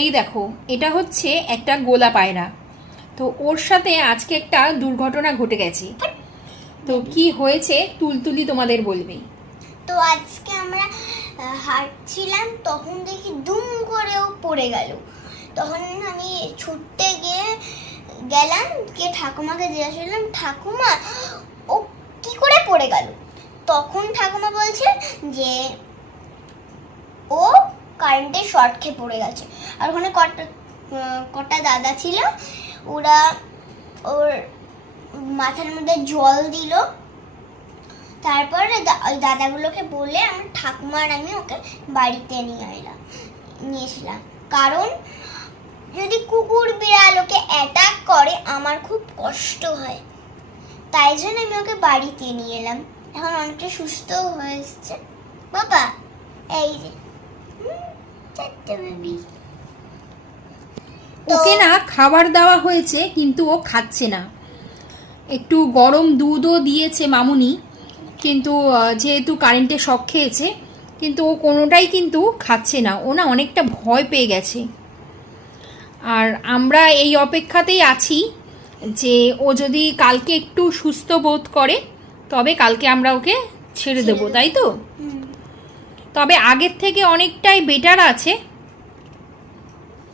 এই দেখো, এটা হচ্ছে একটা গোলা পায়রা। তো ওর সাথে আজকে একটা দুর্ঘটনা ঘটে গেছে। তো কি হয়েছে তুলতুলি তোমাদের বলবে। তো আজকে আমরা হাঁটছিলাম, তখন দেখি দুম করে ও পড়ে গেল। তখন আমি ছুটতে গেলাম, গিয়ে ঠাকুমাকে জিজ্ঞাসা করলাম, ঠাকুমা ও কি করে পড়ে গেল? তখন ঠাকুমা বলছে যে ও কারেন্টের শর্ট খেয়ে পড়ে গেছে। আর ওখানে কটা দাদা ছিল, ওরা ওর মাথার মধ্যে জল দিল। তারপরে ওই দাদাগুলোকে বলে আমার ঠাকুমা আর আমি ওকে বাড়িতে নিয়েছিলাম। কারণ যদি কুকুর বিড়াল ওকে অ্যাটাক করে আমার খুব কষ্ট হয়, তাই জন্য আমি ওকে বাড়িতে নিয়ে এলাম। এখন অনেকটা সুস্থ হয়ে এসছে বাবা। এই যে ওকে না খাবার দেওয়া হয়েছে, কিন্তু ও খাচ্ছে না। একটু গরম দুধও দিয়েছে মামুনি, কিন্তু যেহেতু কারেন্টে শক খেয়েছে, কিন্তু ও কোনোটাই কিন্তু খাচ্ছে না। ও না অনেকটা ভয় পেয়ে গেছে। আর আমরা এই অপেক্ষাতেই আছি যে ও যদি কালকে একটু সুস্থ বোধ করে তবে কালকে আমরা ওকে ছেড়ে দেবো, তাই তো? তবে আগের থেকে অনেকটাই বেটার আছে।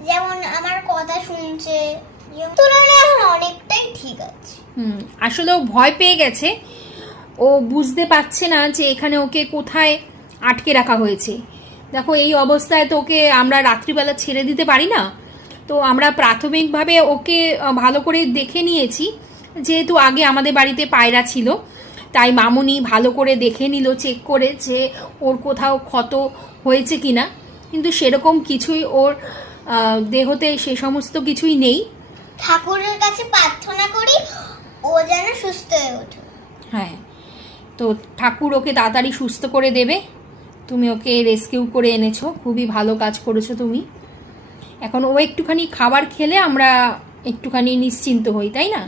যেমন আমার কথা শুনছে, তুলনায় এখন অনেকটাই ঠিক আছে। আসলে ও ভয় পেয়ে গেছে। ও বুঝতে পারছে না যে এখানে ওকে কোথায় আটকে রাখা হয়েছে। দেখো, এই অবস্থায় তো ওকে আমরা রাত্রিবেলা ছেড়ে দিতে পারি না। তো আমরা প্রাথমিকভাবে ওকে ভালো করে দেখে নিয়েছি, যেহেতু আগে আমাদের বাড়িতে পায়রা ছিল, তাই মামুনি ভালো করে দেখে নিল, চেক করে যে ওর কোথাও ক্ষত হয়েছে কিনা। কিন্তু সেরকম কিছুই ওর দেহতে সে সমস্ত কিছুই নেই। ঠাকুরের কাছে প্রার্থনা করি ও যেন সুস্থ হয়ে ওঠে। হ্যাঁ, তো ঠাকুর ওকে তাড়াতাড়ি সুস্থ করে দেবে। তুমি ওকে রেস্কিউ করে এনেছো, খুবই ভালো কাজ করেছো তুমি। এখন ও একটুখানি খাবার খেলে আমরা একটুখানি নিশ্চিন্ত হই, তাই না?